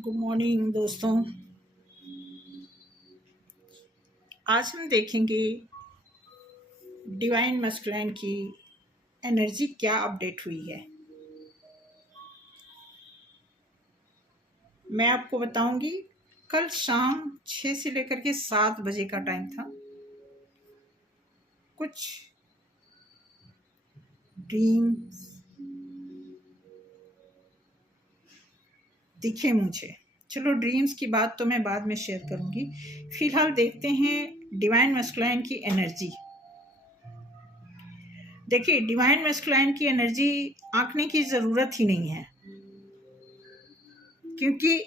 Good morning दोस्तों। आज हम देखेंगे डिवाइन मस्कुलिन की एनर्जी क्या अपडेट हुई है। मैं आपको बताऊंगी। कल शाम 6 से लेकर के 7 बजे का टाइम था। कुछ ड्रीम्स दिखे मुझे। चलो, ड्रीम्स की बात तो मैं बाद में शेयर करूंगी। फिलहाल देखते हैं डिवाइन मस्कुलिन की एनर्जी। देखिए, डिवाइन मस्कुलिन की एनर्जी आंकने की ज़रूरत ही नहीं है, क्योंकि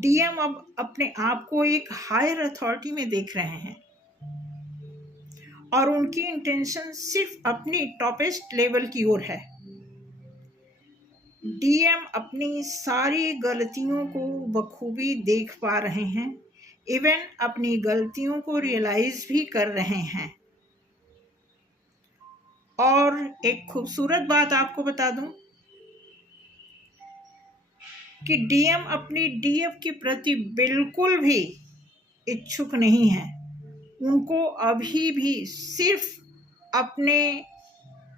डीएम अब अपने आप को एक हायर अथॉरिटी में देख रहे हैं और उनकी इंटेंशन सिर्फ अपनी टॉपेस्ट लेवल की ओर है। डीएम अपनी सारी गलतियों को बखूबी देख पा रहे हैं, इवन अपनी गलतियों को रियलाइज भी कर रहे हैं। और एक खूबसूरत बात आपको बता दूं कि डीएम अपनी डीएफ के प्रति बिल्कुल भी इच्छुक नहीं है। उनको अभी भी सिर्फ अपने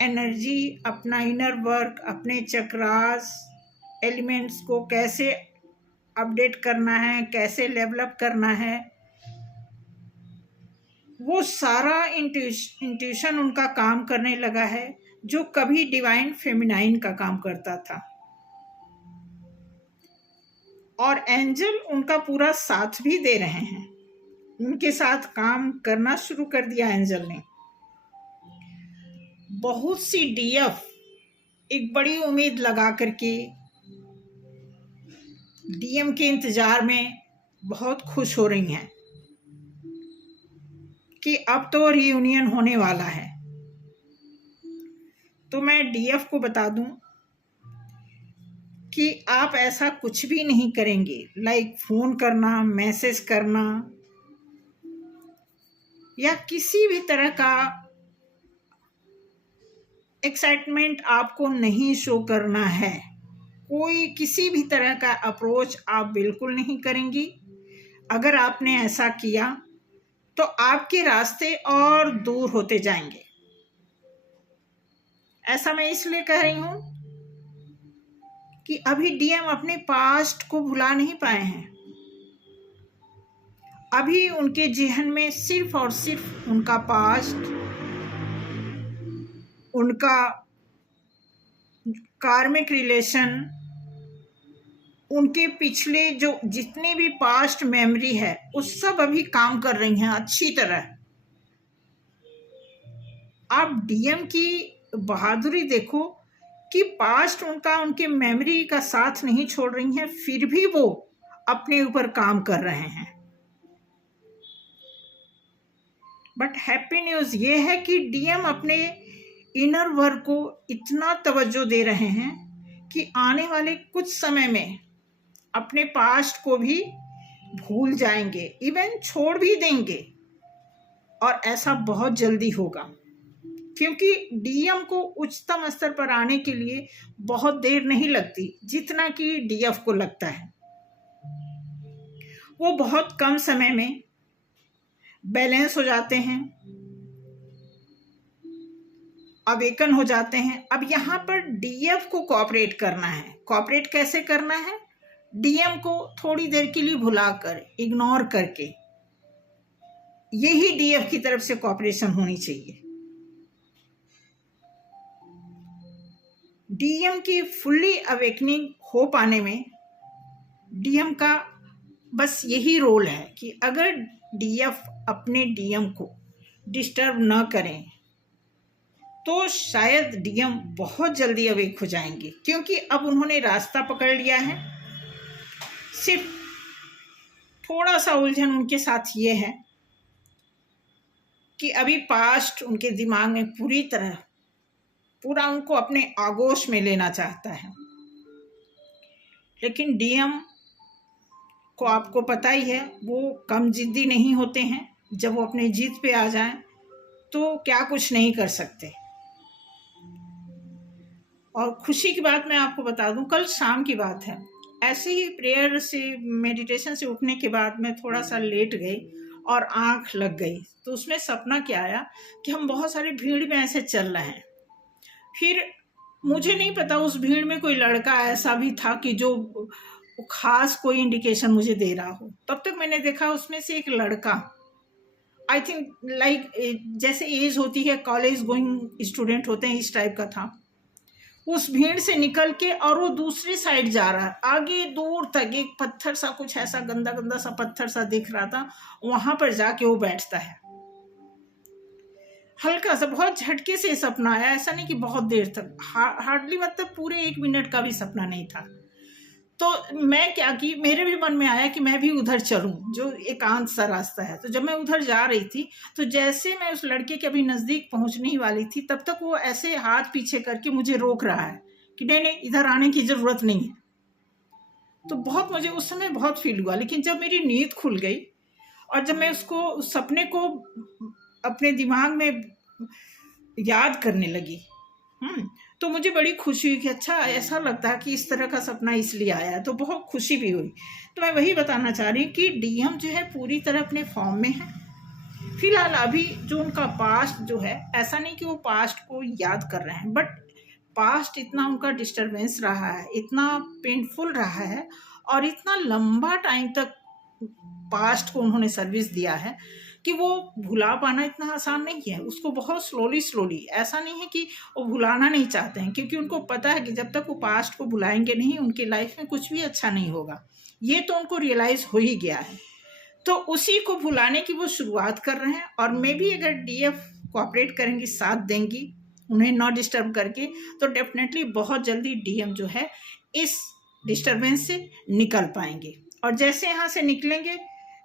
एनर्जी, अपना इनर वर्क, अपने चक्रास एलिमेंट्स को कैसे अपडेट करना है, कैसे डेवलप करना है, वो सारा इंट्यूशन उनका काम करने लगा है, जो कभी डिवाइन फेमिनाइन का काम करता था। और एंजल उनका पूरा साथ भी दे रहे हैं। उनके साथ काम करना शुरू कर दिया एंजल ने। बहुत सी डीएफ एक बड़ी उम्मीद लगा करके डीएम के इंतजार में बहुत खुश हो रही हैं कि अब तो रियूनियन होने वाला है। तो मैं डीएफ को बता दूं कि आप ऐसा कुछ भी नहीं करेंगे, लाइक फोन करना, मैसेज करना या किसी भी तरह का एक्साइटमेंट आपको नहीं शो करना है। कोई किसी भी तरह का अप्रोच आप बिल्कुल नहीं करेंगी। अगर आपने ऐसा किया तो आपके रास्ते और दूर होते जाएंगे। ऐसा मैं इसलिए कह रही हूं कि अभी डीएम अपने पास्ट को भुला नहीं पाए हैं। अभी उनके जेहन में सिर्फ और सिर्फ उनका पास्ट, उनका कार्मिक रिलेशन, उनके पिछले जो जितने भी पास्ट मेमोरी है, उस सब अभी काम कर रही हैं अच्छी तरह। आप डीएम की बहादुरी देखो कि पास्ट उनका, उनके मेमोरी का साथ नहीं छोड़ रही हैं, फिर भी वो अपने ऊपर काम कर रहे हैं। बट हैप्पी न्यूज ये है कि डीएम अपने इनर वर्क को इतना तवज्जो दे रहे हैं कि आने वाले कुछ समय में अपने पास्ट को भी भूल जाएंगे, इवन छोड़ भी देंगे। और ऐसा बहुत जल्दी होगा, क्योंकि डीएम को उच्चतम स्तर पर आने के लिए बहुत देर नहीं लगती जितना कि डीएफ को लगता है। वो बहुत कम समय में बैलेंस हो जाते हैं, अवेकन हो जाते हैं। अब यहाँ पर डीएफ को कोऑपरेट करना है। कोऑपरेट कैसे करना है? डीएम को थोड़ी देर के लिए भुलाकर, इग्नोर करके, यही डीएफ की तरफ से कोऑपरेशन होनी चाहिए। डीएम की फुल्ली अवेकनिंग हो पाने में डीएम का बस यही रोल है कि अगर डीएफ अपने डीएम को डिस्टर्ब न करें तो शायद डीएम बहुत जल्दी अवेक हो जाएंगे, क्योंकि अब उन्होंने रास्ता पकड़ लिया है। सिर्फ थोड़ा सा उलझन उनके साथ ये है कि अभी पास्ट उनके दिमाग में पूरा उनको अपने आगोश में लेना चाहता है। लेकिन डीएम को आपको पता ही है, वो कम जिद्दी नहीं होते हैं। जब वो अपने जिद पे आ जाएं तो क्या कुछ नहीं कर सकते। और खुशी की बात मैं आपको बता दूं, कल शाम की बात है, ऐसे ही प्रेयर से मेडिटेशन से उठने के बाद मैं थोड़ा सा लेट गई और आंख लग गई। तो उसमें सपना क्या आया कि हम बहुत सारी भीड़ में ऐसे चल रहे हैं। फिर मुझे नहीं पता उस भीड़ में कोई लड़का ऐसा भी था कि जो खास कोई इंडिकेशन मुझे दे रहा हो। तब तक मैंने देखा उसमें से एक लड़का, आई थिंक लाइक जैसे एज होती है, कॉलेज गोइंग स्टूडेंट होते हैं, इस टाइप का था। उस भीड़ से निकल के और वो दूसरी साइड जा रहा है, आगे दूर तक एक पत्थर सा, कुछ ऐसा गंदा गंदा सा पत्थर सा दिख रहा था, वहां पर जाके वो बैठता है। हल्का सा, बहुत झटके से सपना आया, ऐसा नहीं कि बहुत देर तक, हार्डली मतलब पूरे 1 मिनट का भी सपना नहीं था। तो मैं क्या की, मेरे भी मन में आया कि मैं भी उधर चलूं, जो एकांत सा रास्ता है। तो जब मैं उधर जा रही थी, तो जैसे मैं उस लड़के के अभी नज़दीक पहुंचने ही वाली थी, तब तक वो ऐसे हाथ पीछे करके मुझे रोक रहा है कि नहीं नहीं, इधर आने की ज़रूरत नहीं है। तो बहुत, मुझे उस समय बहुत फील हुआ। लेकिन जब मेरी नींद खुल गई और जब मैं उसको, उस सपने को अपने दिमाग में याद करने लगी, तो मुझे बड़ी खुशी हुई कि अच्छा, ऐसा लगता है कि इस तरह का सपना इसलिए आया है। तो बहुत खुशी भी हुई। तो मैं वही बताना चाह रही हूँ कि डीएम जो है पूरी तरह अपने फॉर्म में है फिलहाल। अभी जो उनका पास्ट जो है, ऐसा नहीं कि वो पास्ट को याद कर रहे हैं, बट पास्ट इतना उनका डिस्टरबेंस रहा है, इतना पेनफुल रहा है, और इतना लंबा टाइम तक पास्ट को उन्होंने सर्विस दिया है कि वो भुला पाना इतना आसान नहीं है। उसको बहुत स्लोली स्लोली, ऐसा नहीं है कि वो भुलाना नहीं चाहते हैं, क्योंकि उनको पता है कि जब तक वो पास्ट को भुलाएंगे नहीं, उनकी लाइफ में कुछ भी अच्छा नहीं होगा। ये तो उनको रियलाइज हो ही गया है। तो उसी को भुलाने की वो शुरुआत कर रहे हैं। और मे भी अगर डीएफ कोऑपरेट करेंगी, साथ देंगी उन्हें नॉट डिस्टर्ब करके, तो डेफिनेटली बहुत जल्दी डीएम जो है इस डिस्टरबेंस से निकल पाएंगे। और जैसे यहाँ से निकलेंगे,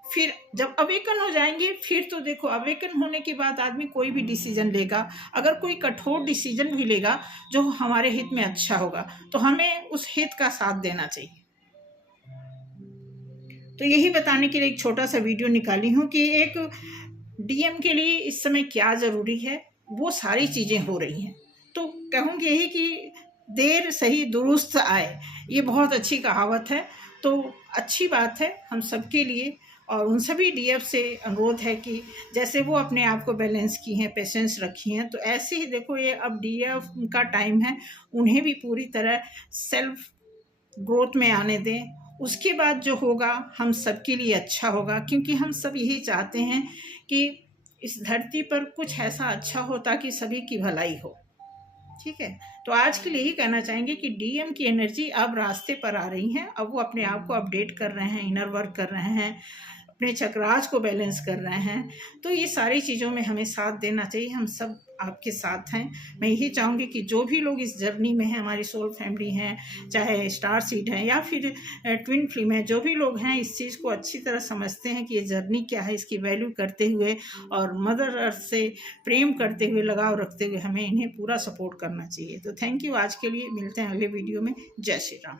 फिर जब अवेकन हो जाएंगे, फिर तो देखो, अवेकन होने के बाद आदमी कोई भी डिसीजन लेगा, अगर कोई कठोर डिसीजन भी लेगा जो हमारे हित में अच्छा होगा, तो हमें उस हित का साथ देना चाहिए। तो यही बताने के लिए एक छोटा सा वीडियो निकाली हूँ कि एक डीएम के लिए इस समय क्या ज़रूरी है, वो सारी चीज़ें हो रही हैं। तो कहूँगी यही कि देर सही दुरुस्त आए, ये बहुत अच्छी कहावत है। तो अच्छी बात है हम सबके लिए। और उन सभी डीएफ से अनुरोध है कि जैसे वो अपने आप को बैलेंस की हैं, पेशेंस रखी हैं, तो ऐसे ही देखो, ये अब डीएफ का टाइम है, उन्हें भी पूरी तरह सेल्फ ग्रोथ में आने दें। उसके बाद जो होगा हम सबके लिए अच्छा होगा, क्योंकि हम सब यही चाहते हैं कि इस धरती पर कुछ ऐसा अच्छा हो ताकि सभी की भलाई हो। ठीक है, तो आज के लिए यही कहना चाहेंगे कि डीएम की एनर्जी अब रास्ते पर आ रही है। अब वो अपने आप को अपडेट कर रहे हैं, इनर वर्क कर रहे हैं, अपने चक्रास को बैलेंस कर रहे हैं। तो ये सारी चीज़ों में हमें साथ देना चाहिए, हम सब आपके साथ हैं। मैं यही चाहूँगी कि जो भी लोग इस जर्नी में हैं, हमारी सोल फैमिली हैं, चाहे स्टार सीड है या फिर ट्विन फ्लेम है, जो भी लोग हैं इस चीज़ को अच्छी तरह समझते हैं कि ये जर्नी क्या है, इसकी वैल्यू करते हुए और मदर अर्थ से प्रेम करते हुए, लगाव रखते हुए हमें इन्हें पूरा सपोर्ट करना चाहिए। तो थैंक यू आज के लिए, मिलते हैं अगले वीडियो में। जय श्री राम।